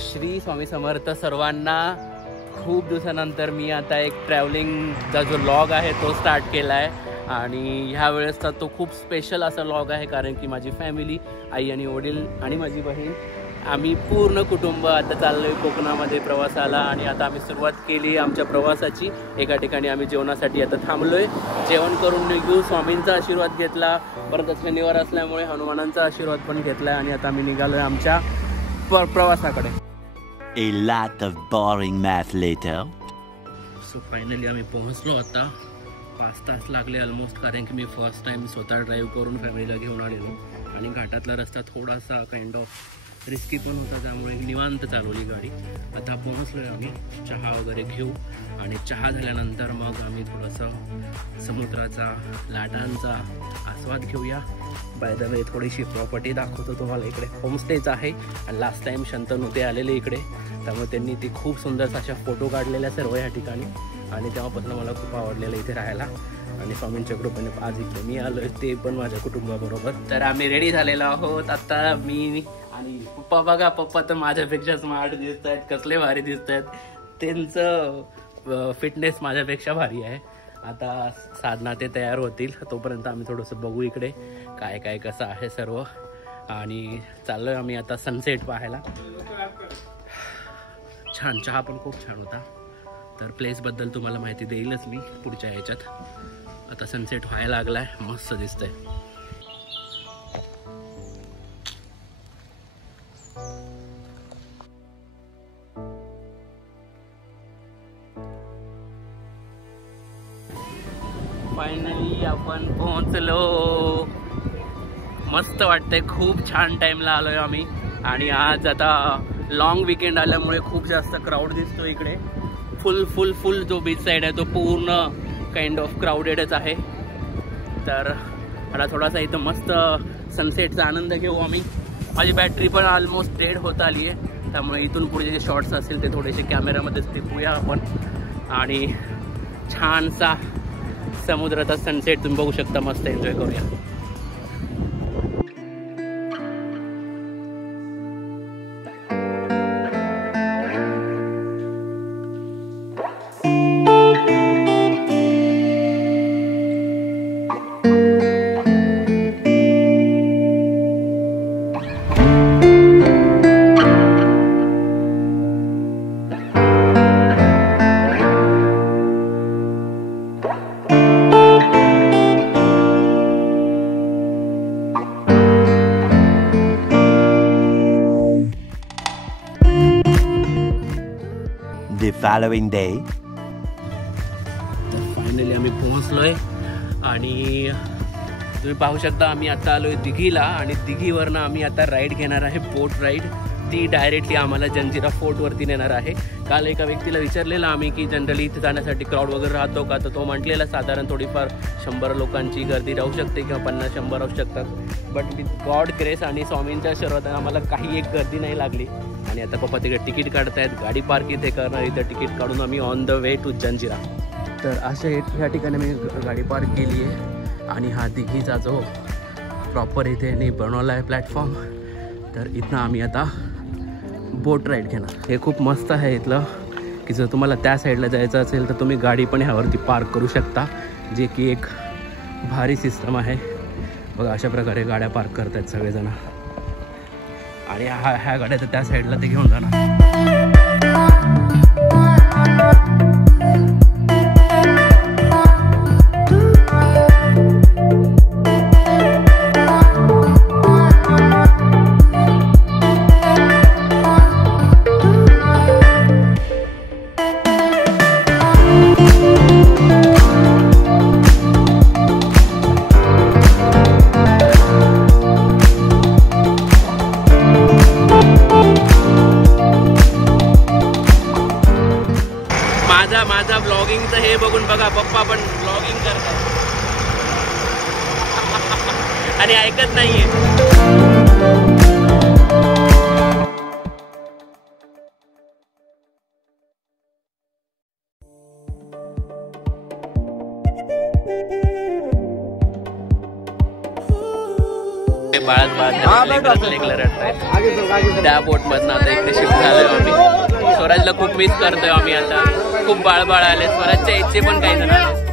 श्री स्वामी समर्थ सर्वांना. खूप दिवसानंतर मी आता एक ट्रॅव्हलिंगचा जो लॉग आहे तो स्टार्ट केला आहे आणि ह्या वेळेसचा तो खूप स्पेशल असा लॉग आहे, कारण की माझी फॅमिली, आई आणि वडील आणि माझी बहीण, आम्ही पूर्ण कुटुंब आता चाललो आहे कोकणामध्ये प्रवासाला. आणि आता आम्ही सुरुवात केली आमच्या प्रवासाची. एका ठिकाणी आम्ही जेवणासाठी आता थांबलो आहे. जेवण करून निघू. स्वामींचा आशीर्वाद घेतला, परत शनिवार असल्यामुळे हनुमानांचा आशीर्वाद पण घेतला आणि आता आम्ही निघालो आहे आमच्या प्रवासाकडे. A lot of boring math later. So finally आम्ही पोहोचलो. आता 5 तास लागले ऑलमोस्ट, कारण की मी फर्स्ट टाइम स्वतः ड्राईव्ह करून फॅमिलीला घेऊन आलेलो आणि घाटातला रस्ता थोडासा काइंड ऑफ रिस्की पण होता, त्यामुळे निवांत चालवली गाडी. आता पोहोचलो आहे आम्ही. चहा वगैरे घेऊ आणि चहा झाल्यानंतर मग आम्ही थोडंसं समुद्राचा, लाटांचा आस्वाद घेऊया. बाय द वे थोडीशी प्रॉपर्टी दाखवतो तुम्हाला. इकडे होमस्टेच आहे आणि लास्ट टाईम शंतनू ते आलेले इकडे, त्यामुळे त्यांनी ती खूप सुंदर अशा फोटो काढलेल्या सर्व ह्या ठिकाणी आणि तेव्हापासून मला खूप आवडलेलं इथे राहायला. आणि स्वामींच्या कृपेने आज इकडे मी आलो आहे, ते पण माझ्या कुटुंबाबरोबर. तर आम्ही रेडी झालेलो आहोत. आता मी आणि पप्पा, बघा पप्पा तर माझ्यापेक्षा स्मार्ट दिसत आहेत, कसले भारी दिसत आहेत. त्यांचं फिटनेस माझ्यापेक्षा भारी आहे. आता साधना ते तयार होतील, तोपर्यंत आम्ही थोडंसं बघू इकडे काय काय कसं आहे सर्व. आणि चाललोय आम्ही आता सनसेट पाहायला. छान, चहा पण खूप छान होता. तर प्लेसबद्दल तुम्हाला माहिती देईलच मी पुढच्या ह्याच्यात. आता सनसेट व्हायला लागलाय, मस्त दिसतंय. फायनली आपण पोहोचलो. मस्त वाटतंय, खूप छान टाइमला आलोय आम्ही. आणि आज आता लॉंग वीकेंड आल्यामुळे खूप जास्त क्राऊड दिसतो इकडे. फुल जो बीच साईड आहे तो पूर्ण काइंड ऑफ क्राऊडेडच आहे. तर मला थोडासा इथं मस्त सनसेटचा आनंद घेऊ आम्ही. माझी बॅटरी पण ऑलमोस्ट डेड होत आली आहे, त्यामुळे इथून पुढे जे शॉट्स असतील ते थोडेसे कॅमेऱ्यामध्येच टिपूया आपण. आणि छानसा समुद्राचा सनसेट तुम्ही बघू शकता, मस्त एन्जॉय करूया. The following day. तर फायनली आम्ही पोहोचलोय आणि तुम्ही पाहू शकता आम्ही आता आलोय दिघीला. आणि दिघीवरनं आम्ही आता राईड घेणार आहे, बोट राईड. ती डायरेक्टली आम्हाला जंजिरा फोर्टवरती नेणार आहे. काल एका व्यक्तीला विचारलेलं आम्ही की जनरली इथे जाण्यासाठी क्राऊड वगैरे राहतो का, तर तो म्हटलेला साधारण थोडीफार 100 लोकांची गर्दी राहू शकते किंवा 50-100 राहू शकतात. बट विथ गॉड ग्रेस आणि स्वामींच्या आशीर्वादाने आम्हाला काही एक गर्दी नाही लागली. आणि आता पप्पा तिकडे तिकीट काढतायत, गाडी पार्क इथे करणार, इथं तिकीट काढून आम्ही on the way to Janjira. तर अशा ह्या ठिकाणी मी गाडी पार्क केली आहे आणि हा दिघीचा जो प्रॉपर इथे बनवला आहे प्लॅटफॉर्म. तर इथनं आम्ही आता बोट राईड घेणार. हे खूप मस्त आहे इथलं, की जर तुम्हाला त्या साईडला जायचं असेल तर तुम्ही गाडी पण ह्यावरती पार्क करू शकता, जे की एक भारी सिस्टम आहे. बघा अशा प्रकारे गाड्या पार्क करतात सगळेजण. आणि ह्या गाड्या तर त्या साईडला ते घेऊन जाणार. माझा ब्लॉगिंगचं हे बघून बघा पप्पा पण ब्लॉगिंग करतात आणि ऐकत नाहीये. बाळात लेकलं रडतायत त्या बोटमधनं आता इकडे शिफ्ट झालोय आम्ही. स्वराजला खूप मिस करतोय आम्ही आता. खूप बाळ आले. स्वराजच्या इच्छे पण काही जण आले.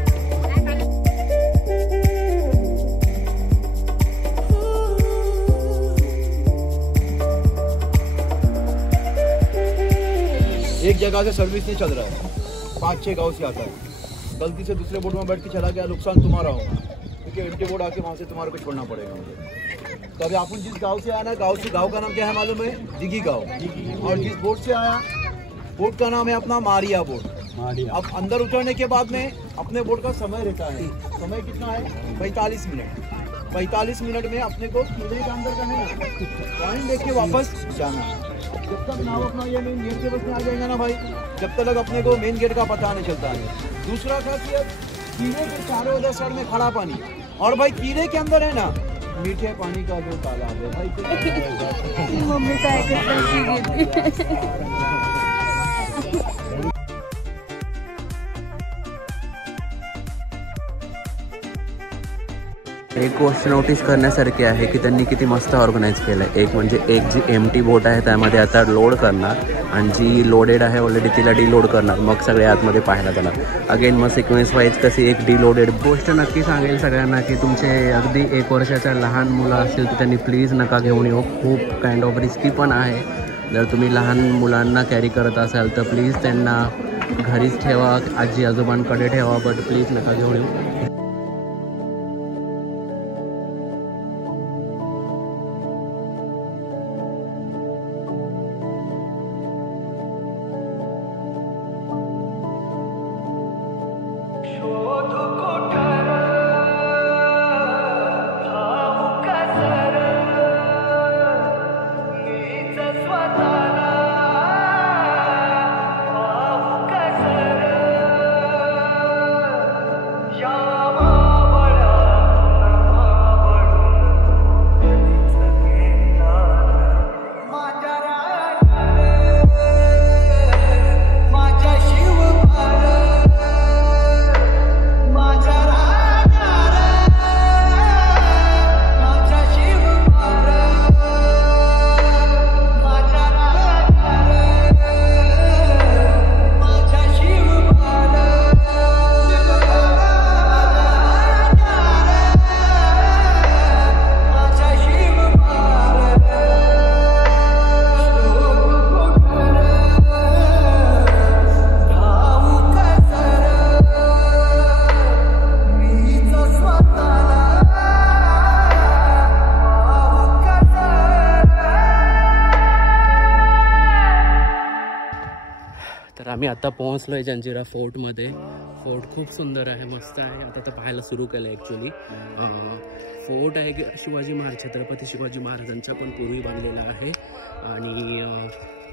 एक जगह से सर्विस नहीं चल रहा है, 5-6 गांव से आता है. गलती से दूसरे बोट में बैठ के चला गया, नुकसान तुम्हारा होगा क्योंकि एम्प्टी बोट आके वहाँ से तुम्हारे को छोड़ना पड़ेगा मुझे. तो अभी अपन जिस गांव से आया ना, गांव का नाम क्या है मालूम है? दिघी गांव. और जिस बोट से आया, बोट का नाम है अपना मारिया बोट. अब अंदर उतरने के बाद में अपने बोट का समय रहता है. समय कितना है? 45 मिनट. 45 मिनट में अपने को किले के अंदर का है ना, पॉइंट लेके वापस जाना. जब तक नाव अपना ये मेन गेट के बस में आ जाएगा ना भाई, जब तक अपने को मेन गेट का पता नहीं चलता है. दूसरा खासियत, कीड़े के चारों उधर साइड में खड़ा पानी. और भाई कीड़े के अंदर है ना मीठे पानी का जो तालाब है भाई. मम्मी एक गोष्ट नोटीस करण्यासारखी आहे की त्यांनी किती मस्त ऑर्गनाईज केलं आहे. एक म्हणजे एक जी एम्प्टी बोट आहे त्यामध्ये आता लोड करणार आणि जी लोडेड आहे ऑलरेडी तिला डिलोड करणार, मग सगळे आतमध्ये पाहायला जाणार. अगेन मग सिक्वेन्स वाईज कशी एक डिलोडेड गोष्ट नक्की सांगेल सगळ्यांना की तुमचे अगदी 1 वर्षाच्या लहान मुलं असतील तर त्यांनी प्लीज नका घेऊन येऊ. खूप काइंड ऑफ रिस्की पण आहे. जर तुम्ही लहान मुलांना कॅरी करत असाल तर प्लीज त्यांना घरीच ठेवा, आजी आजोबांकडे ठेवा, बट प्लीज नका घेऊन येऊ. तर आम्ही आता पोहोचलो आहे जंजिरा फोर्टमध्ये. फोर्ट खूप सुंदर आहे, मस्त आहे. आता तर पाहायला सुरू केलं आहे ॲक्च्युली. फोर्ट आहे शिवाजी महाराज, छत्रपती शिवाजी महाराजांच्या पण पूर्वी बांधलेला आहे. आणि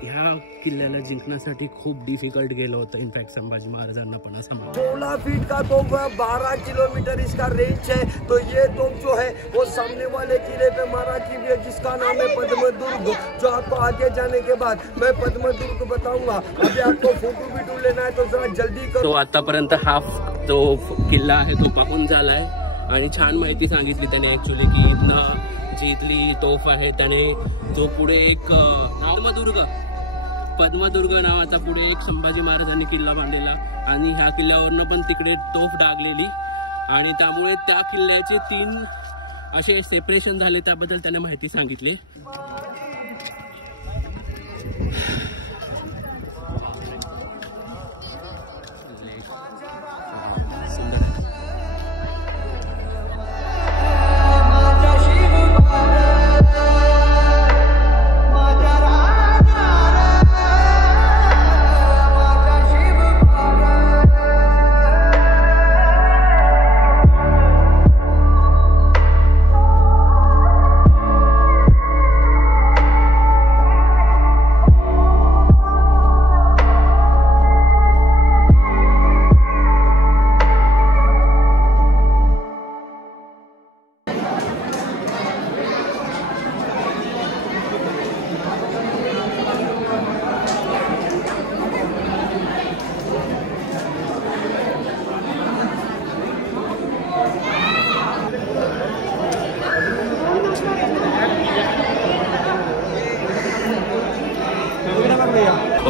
ह्या किल्ल्याला जिंकण्यासाठी खूप डिफिकल्ट गेलं होतं इनफॅक्ट संभाजी महाराजांना पण. असं 16 फीट का तोप है, 12 किलोमीटर इसका रेंज है. तो ये तोप जो है वो सामने वाले किले पे मारा की भी है जिसका नाम है पद्मदुर्ग. जो आपको आगे जाने के बाद मैं पद्मदुर्ग बताऊंगा. अभी आपको फोटो वीडियो लेना है तो जरा जल्दी करो. तो आतापर्यंत हाफ जो किल्ला आहे तो पाहून झालाय आणि छान माहिती सांगितली त्याने ॲक्च्युली की इथनं जी इथली तोफ आहे त्याने जो पुढे एक पद्मदुर्ग नावाचा पुढे एक संभाजी महाराजांनी किल्ला बांधलेला आणि ह्या किल्ल्यावरनं पण तिकडे तोफ डागलेली आणि त्यामुळे त्या किल्ल्याचे 3 असे सेपरेशन झाले. त्याबद्दल त्याने माहिती सांगितली.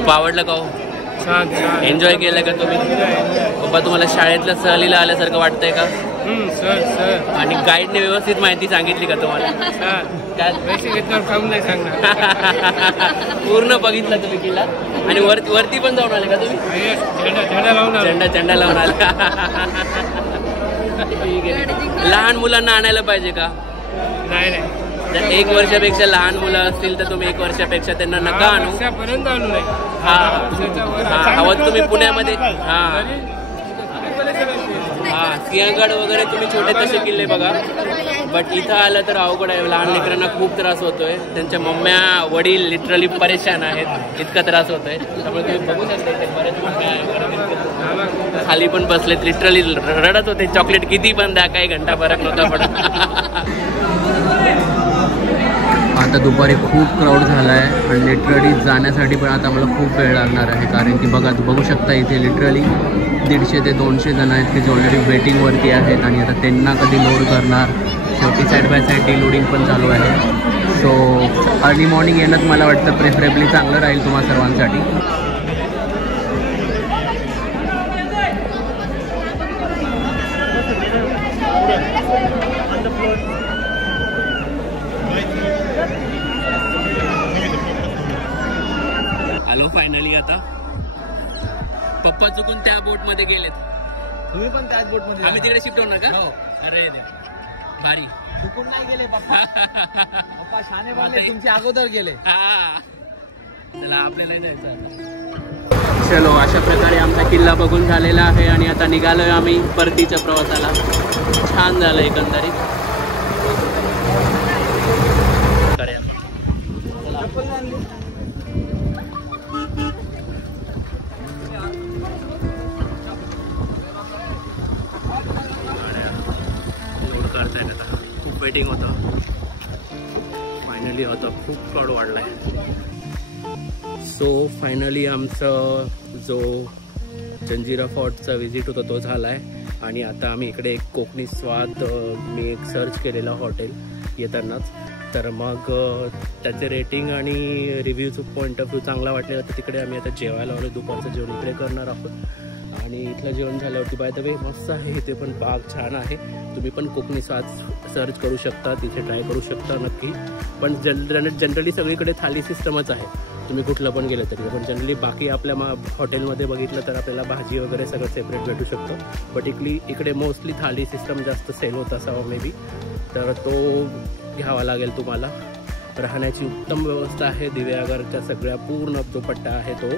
पप्पा आवडलं का हो? एन्जॉय केलं का तुम्ही? पप्पा तुम्हाला शाळेतलं सहलीला आल्यासारखं वाटतंय का? आणि गाईडने व्यवस्थित माहिती सांगितली का तुम्हाला? पूर्ण बघितलं तुम्ही किल्ला? आणि वरती पण जाऊन आले का तुम्ही? झेंडा लावून आला. लहान मुलांना आणायला पाहिजे का? नाही. जर 1 वर्षापेक्षा लहान मुलं असतील तर तुम्ही 1 वर्षापेक्षा त्यांना नका आणू. हवं तुम्ही पुण्यामध्ये सिंहगड वगैरे तुम्ही छोटे तसे किल्ले बघा. बट इथं आलं तर अवघड आहे. लहान लेकरांना खूप त्रास होतोय. त्यांच्या मम्म्या वडील लिटरली परेशान आहेत. इतका त्रास होतोय. त्यामुळे तुम्ही बघू शकता इथे बरेच मम्म्या खाली पण बसलेत. लिटरली रडत होते. चॉकलेट किती पण द्या, काही घंटा फरक नव्हता पडत. आता दुपारी खूप क्राऊड झाला आहे आणि लिटरली जाण्यासाठी पण आता मला खूप वेळ लागणार आहे. कारण की बघू शकता इथे लिटरली 150 ते 200 जण आहेत की जे ऑलरेडी वेटिंगवरती आहेत आणि आता त्यांना कधी लोड करणार. शेवटी साईड बाय साईड डिलोडिंग पण चालू आहे. सो अर्ली मॉर्निंग येणंच मला वाटतं प्रेफरेबली चांगलं राहील तुम्हा सर्वांसाठी. हॅलो, फायनली आता पप्पा चुकून त्या बोट मध्ये गेलेत. तुम्ही पण त्याच बोट मध्ये? आम्ही तिकडे शिफ्ट होणार का? अरे भारी. चुकून नाही गेले पप्पा. पप्पा शाने बनले, तुमच्या अगोदर गेले. चला आपल्याला जायचं आता. चलो, अशा प्रकारे आमचा किल्ला बघून झालेला आहे आणि आता निघालोय आम्ही परतीच्या प्रवासाला. छान झालं एकंदरीत. खूप वेटिंग होतं. फायनली होतं. खूप क्राऊड वाढलाय. सो फायनली आमचं जो जंजिरा फोर्टचा विजिट होता तो झाला आहे आणि आता आम्ही इकडे एक कोकणी स्वाद मी एक सर्च केलेला हॉटेल येतानाच. तर मग त्याचे रेटिंग आणि रिव्ह्यूचं पॉईंट ऑफ व्ह्यू चांगला वाटलेला तर तिकडे आम्ही आता जेवायला आलो. दुपारचं जेवण इकडे करणार आहोत. आणि इथलं जेवण झाल्यावरती बाय द वे मस्त आहे. इथे पण बाग छान आहे. तुम्ही पण कोकणी स्वाद सर्च करू शकता, तिथे ट्राय करू शकता नक्की. पण जनरली सगळीकडे थाली सिस्टमच आहे. तुम्ही कुठलं पण गेलं तरी. पण जनरली बाकी आपल्या हॉटेलमध्ये बघितलं तर आपल्याला भाजी वगैरे सगळं सेपरेट भेटू शकतं. बट इकडे मोस्टली थाली सिस्टम जास्त सेल होत असावा मे बी. तर तो घ्यावा लागेल तुम्हाला. राहण्याची उत्तम व्यवस्था आहे. दिव्यागरच्या सगळ्या पूर्ण जो पट्टा आहे तो.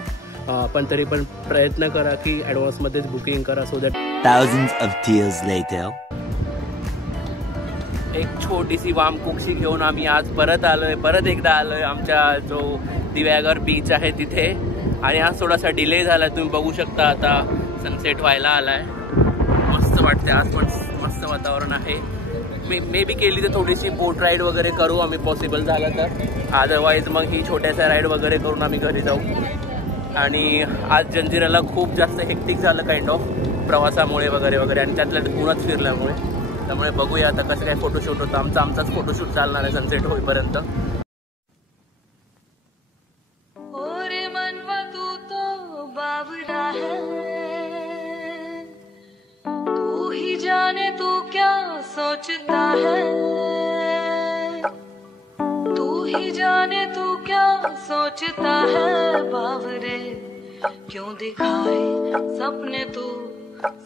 पण तरी पण प्रयत्न करा की ॲडव्हान्समध्येच बुकिंग करा so that. Thousands of tears later. एक छोटीशी वामकुक्षी घेऊन आम्ही आज परत एकदा आलोय आमच्या जो दिव्यागर बीच आहे तिथे. आणि आज थोडासा डिले झाला. तुम्ही बघू शकता आता सनसेट व्हायला आलाय. मस्त वाटते. आज पण मस्त वातावरण आहे. मे बी केली तर थोडीशी बोट राईड वगैरे करू आम्ही पॉसिबल झालं तर. अदरवाईज मग ही छोट्याशा राईड वगैरे करून आम्ही घरी जाऊ. आणि आज जंजिराला खूप जास्त हेक्टिक झालं काइंड ऑफ प्रवासामुळे वगैरे आणि त्यातल्या उन्हात फिरल्यामुळे. त्यामुळे बघूया आता कसं काय फोटोशूट होतं. आमचाच फोटोशूट चालणार आहे सनसेट होईपर्यंत. तू ही जाने तू क्या सोचता है, तू ही जाने तू क्या सोचता है बावरे, क्यों दिखाए सपने तू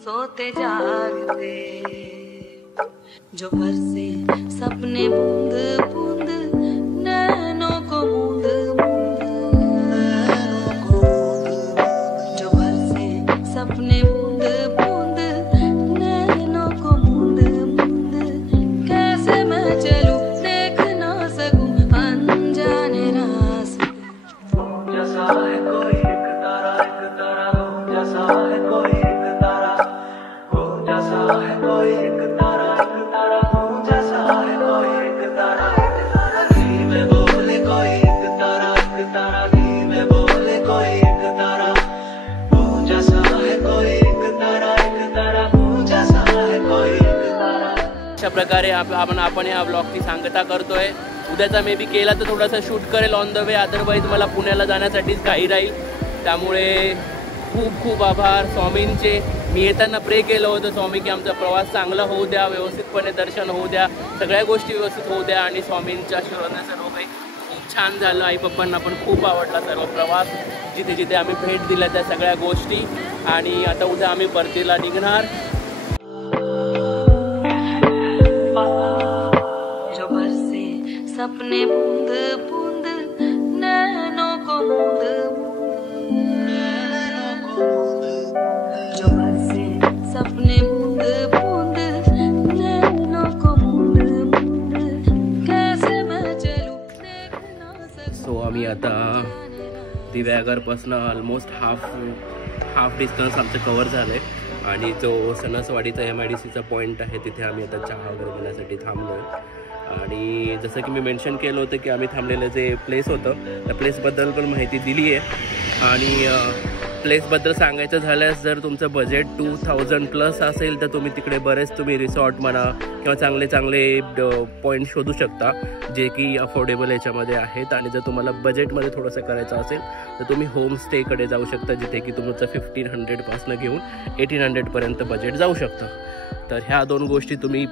सोते जागते, जो बरसे सपने बूंद बूंद नैनों को मूंद मूंद, जो बरसे सपने बूंद बूंद नैनों को मूंद मूंद, कैसे मैं चलूं देख ना सकूं अनजाने रास्ते। जैसा है कोई एक तारा जैसा है कोई एक तारा, जैसा है कोई एक तारा जैसा है कोई एक तारा, धीमे बोले कोई एक तारा धीमे बोले कोई एक तारा, जैसा है कोई एक तारा जैसा है कोई एक तारा। अशा प्रकारे आपण या ब्लॉगची सांगता करतोय. उद्याचा मे बी केला तर थोडासा शूट करेल ऑन द वे, अदरवाईज मला पुण्याला जाण्यासाठीच काही राहील. त्यामुळे खूप खूप आभार स्वामींचे. मी येताना प्रे केलं होतं स्वामी की आमचा प्रवास चांगला होऊ द्या, व्यवस्थितपणे दर्शन होऊ द्या, सगळ्या गोष्टी व्यवस्थित होऊ द्या. आणि स्वामींच्या आशीर्वादाने सर्व काही खूप छान झालं. आई पप्पांना पण खूप आवडला सर्व प्रवास, जिथे जिथे आम्ही भेट दिल्या त्या सगळ्या गोष्टी. आणि आता उद्या आम्ही परतीला निघणार. जो बरसे सपने बूंद बूंद नैनों को बूंद जो बरसे सपने बूंद बूंद नैनों को बूंद बूंद कैसे मैं चलूं देख ना सकूं. सो आम्ही आता दिव्यागरपासून ऑलमोस्ट हाफ डिस्टन्स आमचं कवर झालं आहे. आणि जो सणसवाडीचा MIDCचा पॉईंट आहे तिथे आम्ही आता चहा वगैरे घेण्यासाठी थांबलो आहे. आणि जसं की मी मेन्शन केलं होतं की आम्ही थांबलेलं जे प्लेस होतं त्या प्लेसबद्दल पण माहिती दिली आहे. आणि प्लेसबद्दल सांगायचं झाल्यास जर तुमचं बजेट 2000+ असेल तर तुम्ही तिकडे बरेच तुम्ही रिसॉर्ट म्हणा किंवा चांगले चांगले पॉईंट शोधू शकता जे की अफोर्डेबल याच्यामध्ये आहेत. आणि जर तुम्हाला बजेटमध्ये थोडंसं करायचं असेल तर तुम्ही होमस्टेकडे जाऊ शकता जिथे की तुमचं 1500पासून घेऊन 1800पर्यंत बजेट जाऊ शकतं. तर ह्या 2 गोष्टी तुम्ही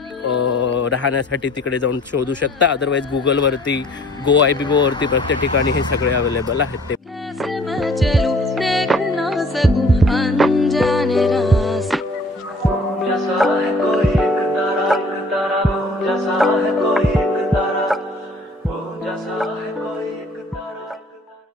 राहण्यासाठी तिकडे जाऊन शोधू शकता. अदरवाईज गुगलवरती GoIbibo वरती प्रत्येक ठिकाणी हे सगळे अवेलेबल आहेत. ते कैसे मैं चलूं देख ना सकूं अनजाने रास्ते. जैसा है कोई एक तारा जैसा है कोई एक तारा, वो जैसा है कोई